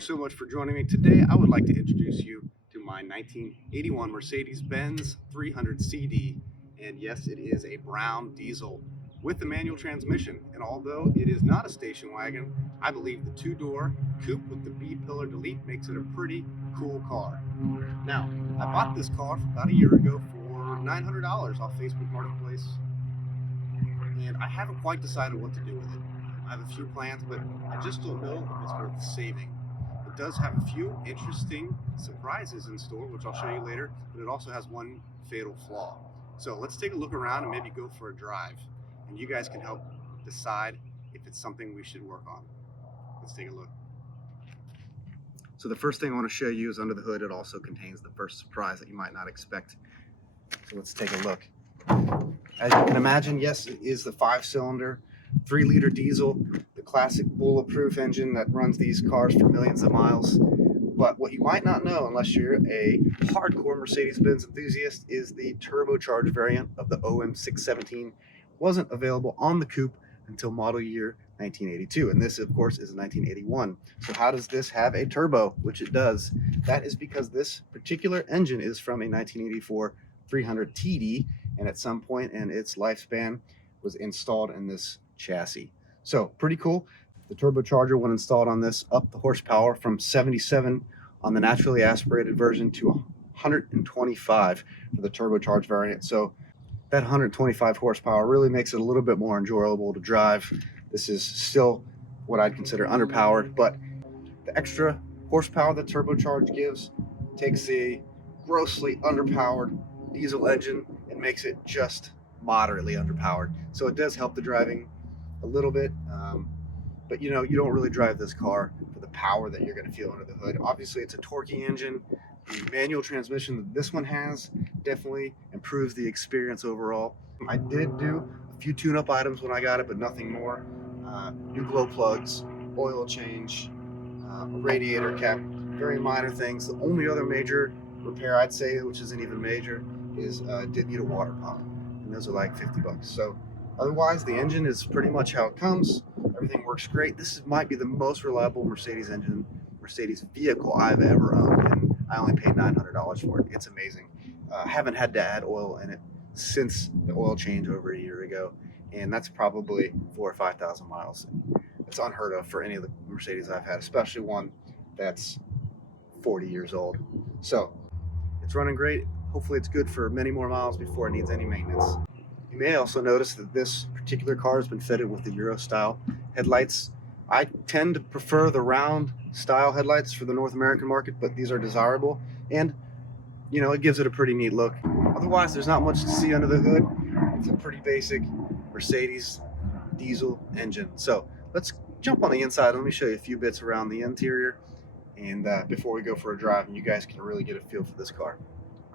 you so much for joining me. Today I would like to introduce you to my 1981 Mercedes-Benz 300 CD. And yes, it is a brown diesel with a manual transmission. And although it is not a station wagon, I believe the two-door coupe with the B-pillar delete makes it a pretty cool car. Now, I bought this car about a year ago for $900 off Facebook Marketplace, and I haven't quite decided what to do with it. I have a few plans, but I just don't know if it's worth saving. It does have a few interesting surprises in store, which I'll show you later, but it also has one fatal flaw. So let's take a look around and maybe go for a drive, and you guys can help decide if it's something we should work on. Let's take a look. So the first thing I want to show you is under the hood. It also contains the first surprise that you might not expect. So let's take a look. As you can imagine, yes, it is the 5-cylinder 3-liter diesel, the classic bulletproof engine that runs these cars for millions of miles. But what you might not know, unless you're a hardcore Mercedes-Benz enthusiast, is the turbocharged variant of the OM617 wasn't available on the coupe until model year 1982, and this of course is 1981. So how does this have a turbo? Which it does. That is because this particular engine is from a 1984 300 TD, and at some point in its lifespan was installed in this chassis. So pretty cool. The turbocharger, when installed on this, upped the horsepower from 77 on the naturally aspirated version to 125 for the turbocharged variant. So that 125 horsepower really makes it a little bit more enjoyable to drive. This is still what I'd consider underpowered, but the extra horsepower that turbocharged gives takes a grossly underpowered diesel engine and makes it just moderately underpowered. So it does help the driving a little bit, but you know, you don't really drive this car for the power that you're going to feel under the hood. Obviously it's a torquey engine. The manual transmission that this one has definitely improves the experience overall. I did do a few tune-up items when I got it, but nothing more. New glow plugs, oil change, a radiator cap, very minor things. The only other major repair I'd say, which isn't even major, is did need a water pump, and those are like 50 bucks. So otherwise the engine is pretty much how it comes. Everything works great. This might be the most reliable Mercedes vehicle I've ever owned, and I only paid $900 for it. It's amazing. Haven't had to add oil in it since the oil change over a year ago, and that's probably 4,000 or 5,000 miles. It's unheard of for any of the Mercedes I've had, especially one that's 40 years old. So it's running great. Hopefully it's good for many more miles before it needs any maintenance. You may also notice that this particular car has been fitted with the Euro style headlights. I tend to prefer the round style headlights for the North American market, but these are desirable, and you know, it gives it a pretty neat look. Otherwise there's not much to see under the hood. It's a pretty basic Mercedes diesel engine. So let's jump on the inside. Let me show you a few bits around the interior, and before we go for a drive, and you guys can really get a feel for this car.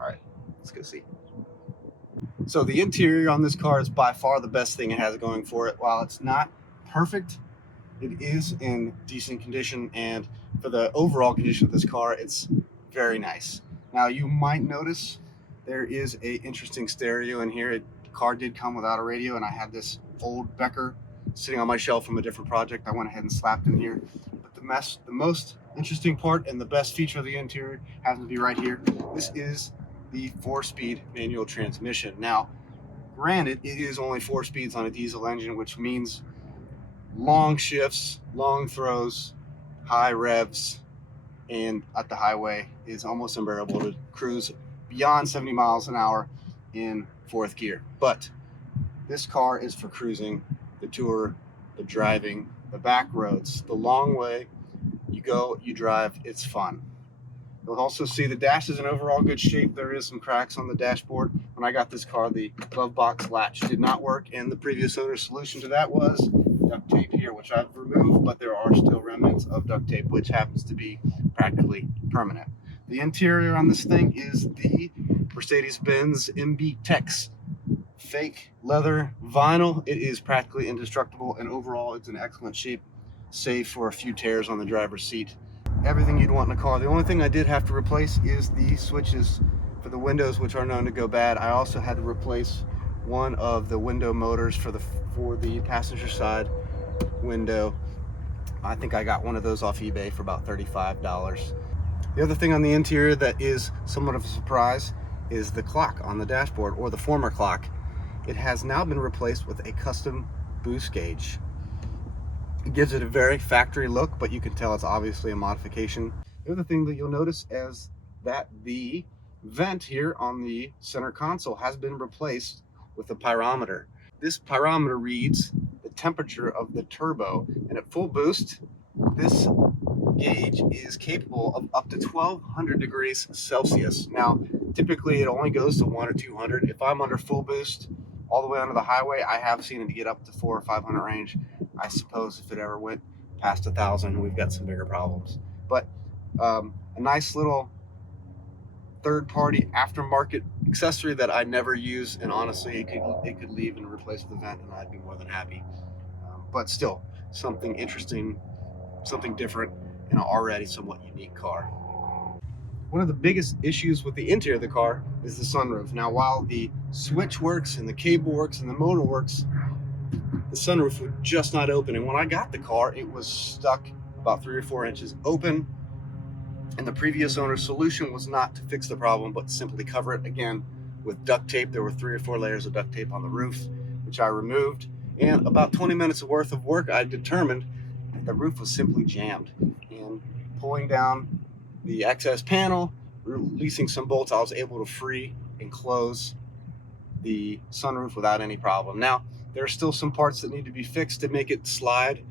All right, let's go see. So the interior on this car is by far the best thing it has going for it. While it's not perfect, it is in decent condition, and for the overall condition of this car, it's very nice. Now you might notice there is a interesting stereo in here. The car did come without a radio, and I had this old Becker sitting on my shelf from a different project. I went ahead and slapped in here. But the most interesting part and the best feature of the interior happens to be right here. This is the 4-speed manual transmission. Now, granted, it is only 4 speeds on a diesel engine, which means long shifts, long throws, high revs, and at the highway is almost unbearable to cruise beyond 70 miles an hour in 4th gear. But this car is for cruising, the tour, the driving, the back roads, the long way. You go, you drive, it's fun. You'll also see the dash is in overall good shape. There is some cracks on the dashboard. When I got this car, the glove box latch did not work, and the previous owner's solution to that was duct tape here, which I've removed, but there are still remnants of duct tape, which happens to be practically permanent. The interior on this thing is the Mercedes-Benz MB Tex fake leather vinyl. It is practically indestructible, and overall it's in excellent shape, save for a few tears on the driver's seat. Everything you'd want in a car. The only thing I did have to replace is the switches for the windows, which are known to go bad. I also had to replace one of the window motors for the passenger side window. I think I got one of those off eBay for about $35. The other thing on the interior that is somewhat of a surprise is the clock on the dashboard, or the former clock. It has now been replaced with a custom boost gauge. It gives it a very factory look, but you can tell it's obviously a modification. The other thing that you'll notice is that the vent here on the center console has been replaced with a pyrometer. This pyrometer reads the temperature of the turbo, and at full boost, this gauge is capable of up to 1200 degrees Celsius. Now, typically it only goes to 100 or 200. If I'm under full boost all the way onto the highway, I have seen it get up to 400 or 500 range. I suppose if it ever went past 1000, we've got some bigger problems. But a nice little third-party aftermarket accessory that I never use, and honestly, it could leave and replace the vent, and I'd be more than happy. But still, something interesting, something different in an already somewhat unique car. One of the biggest issues with the interior of the car is the sunroof. Now, while the switch works and the cable works and the motor works, the sunroof would just not open. And when I got the car, it was stuck about 3 or 4 inches open. And the previous owner's solution was not to fix the problem, but simply cover it again with duct tape. There were 3 or 4 layers of duct tape on the roof, which I removed. And about 20 minutes worth of work, I determined that the roof was simply jammed. And pulling down the access panel, releasing some bolts, I was able to free and close the sunroof without any problem. Now, there are still some parts that need to be fixed to make it slide,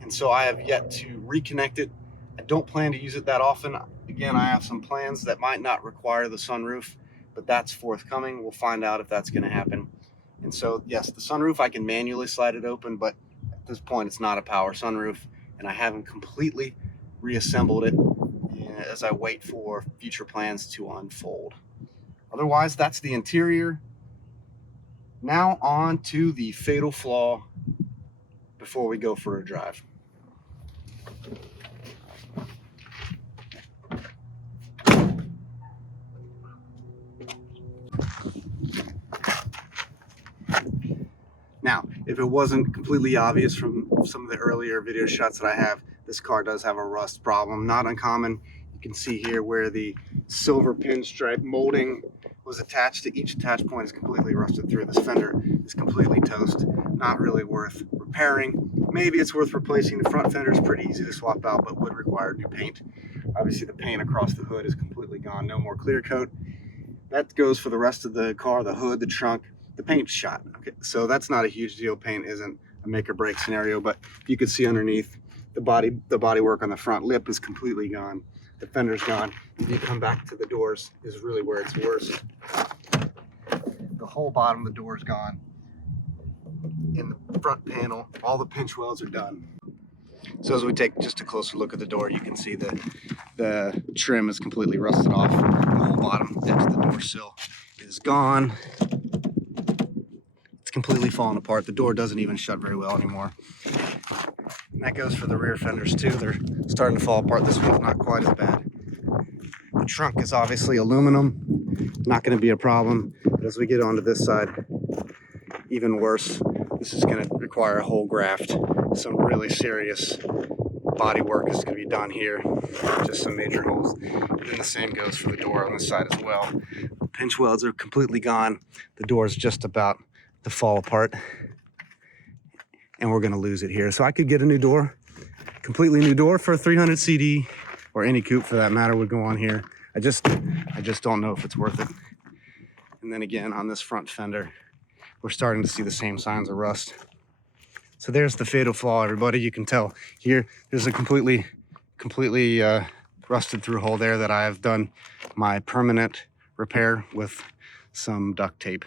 and so I have yet to reconnect it. I don't plan to use it that often. Again, I have some plans that might not require the sunroof, but that's forthcoming. We'll find out if that's going to happen. And so, yes, the sunroof, I can manually slide it open, but at this point, it's not a power sunroof, and I haven't completely reassembled it as I wait for future plans to unfold. Otherwise, that's the interior. Now on to the fatal flaw before we go for a drive. Now, if it wasn't completely obvious from some of the earlier video shots that I have, this car does have a rust problem. Not uncommon. You can see here where the silver pinstripe molding was attached to each attach point is completely rusted through. This fender is completely toast. Not really worth repairing. Maybe it's worth replacing. The front fender is pretty easy to swap out, but would require new paint. Obviously, the paint across the hood is completely gone. No more clear coat. That goes for the rest of the car, the hood, the trunk. The paint's shot. Okay, so that's not a huge deal. Paint isn't a make or break scenario, but you can see underneath the body work on the front lip is completely gone. The fender's gone. If you come back to the doors, is really where it's worse. The whole bottom of the door is gone. In the front panel, all the pinch welds are done. So as we take just a closer look at the door, you can see the trim is completely rusted off. The whole bottom edge of the door sill is gone. It's completely fallen apart. The door doesn't even shut very well anymore. And that goes for the rear fenders too. They're starting to fall apart. This one's not quite as bad. The trunk is obviously aluminum. Not going to be a problem. But as we get onto this side, even worse. This is going to require a whole graft. Some really serious body work is going to be done here. Just some major holes. And then the same goes for the door on this side as well. The pinch welds are completely gone. The door is just about to fall apart. And we're going to lose it here. So I could get a new door, completely new door for a 300 CD, or any coupe for that matter would go on here. I just don't know if it's worth it. And then again, on this front fender, we're starting to see the same signs of rust. So there's the fatal flaw, everybody. You can tell here, there's a completely rusted through hole there that I have done my permanent repair with some duct tape.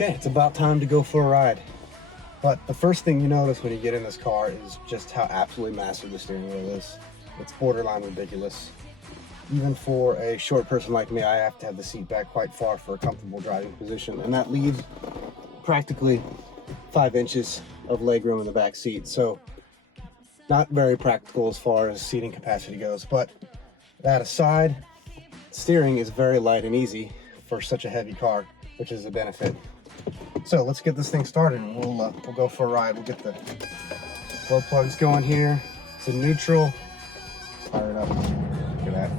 Okay, it's about time to go for a ride. But the first thing you notice when you get in this car is just how absolutely massive the steering wheel is. It's borderline ridiculous. Even for a short person like me, I have to have the seat back quite far for a comfortable driving position, and that leaves practically 5 inches of legroom in the back seat. So not very practical as far as seating capacity goes. But that aside, steering is very light and easy for such a heavy car, which is a benefit. So let's get this thing started and we'll go for a ride. We'll get the glow plugs going here. It's in neutral. Fire it up. Look at that.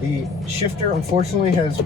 The shifter unfortunately has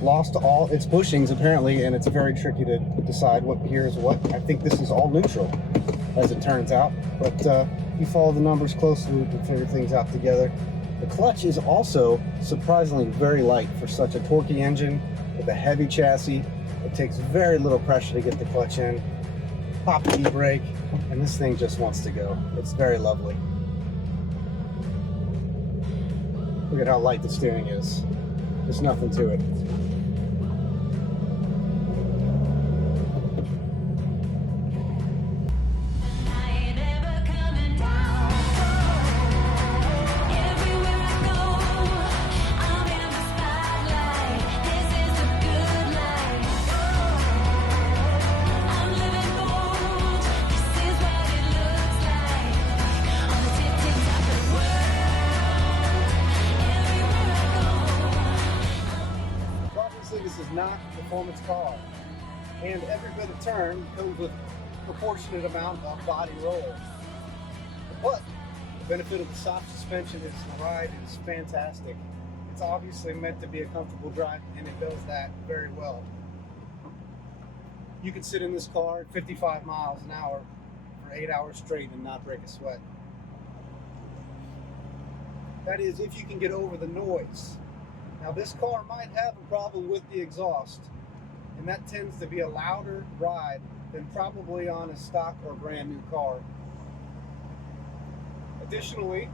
lost all its bushings apparently, and it's very tricky to decide what gear is what. I think this is all neutral as it turns out, but if you follow the numbers closely, we can figure things out together. The clutch is also surprisingly very light for such a torquey engine with a heavy chassis. It takes very little pressure to get the clutch in. Pop the e-brake, and this thing just wants to go. It's very lovely. Look at how light the steering is. There's nothing to it. This is not a performance car, and every bit of turn comes with a proportionate amount of body roll. But the benefit of the soft suspension is the ride is fantastic. It's obviously meant to be a comfortable drive, and it does that very well. You can sit in this car at 55 miles an hour for 8 hours straight and not break a sweat. That is, if you can get over the noise. Now this car might have a problem with the exhaust, and that tends to be a louder ride than probably on a stock or brand new car. Additionally,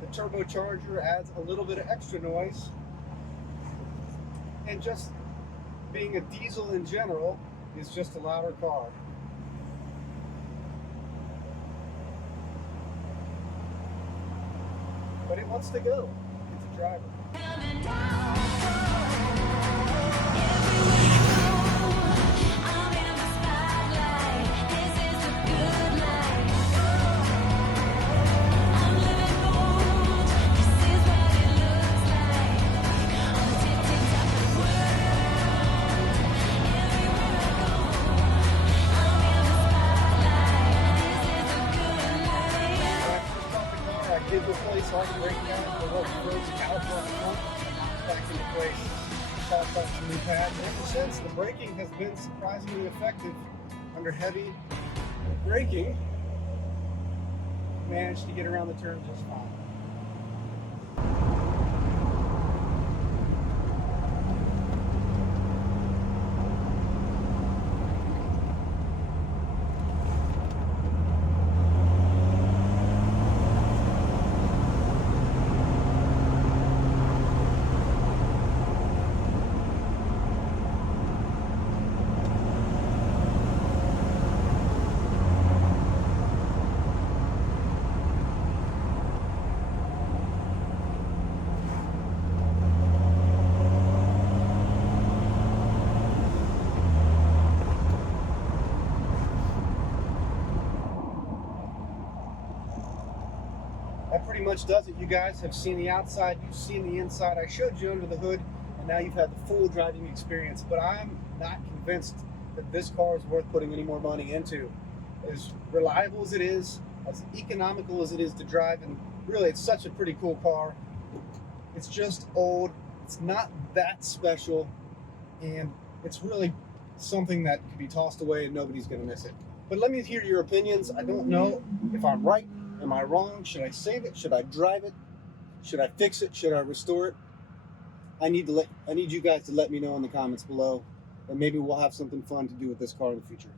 the turbocharger adds a little bit of extra noise, and just being a diesel in general is just a louder car. But it wants to go. It's a driver. I did replace all the brake pads for what froze the caliper on the front, and now it's back into place. Tossed out some new pads, and ever since, the braking has been surprisingly effective under heavy braking. Managed to get around the turn just fine. That pretty much does it. You guys have seen the outside, you've seen the inside. I showed you under the hood, and now you've had the full driving experience. But I'm not convinced that this car is worth putting any more money into. As reliable as it is, as economical as it is to drive, and really it's such a pretty cool car. It's just old, it's not that special, and it's really something that could be tossed away and nobody's gonna miss it. But let me hear your opinions. I don't know if I'm right. Am I wrong? Should I save it? Should I drive it? Should I fix it? Should I restore it? I need you guys to let me know in the comments below, and maybe we'll have something fun to do with this car in the future.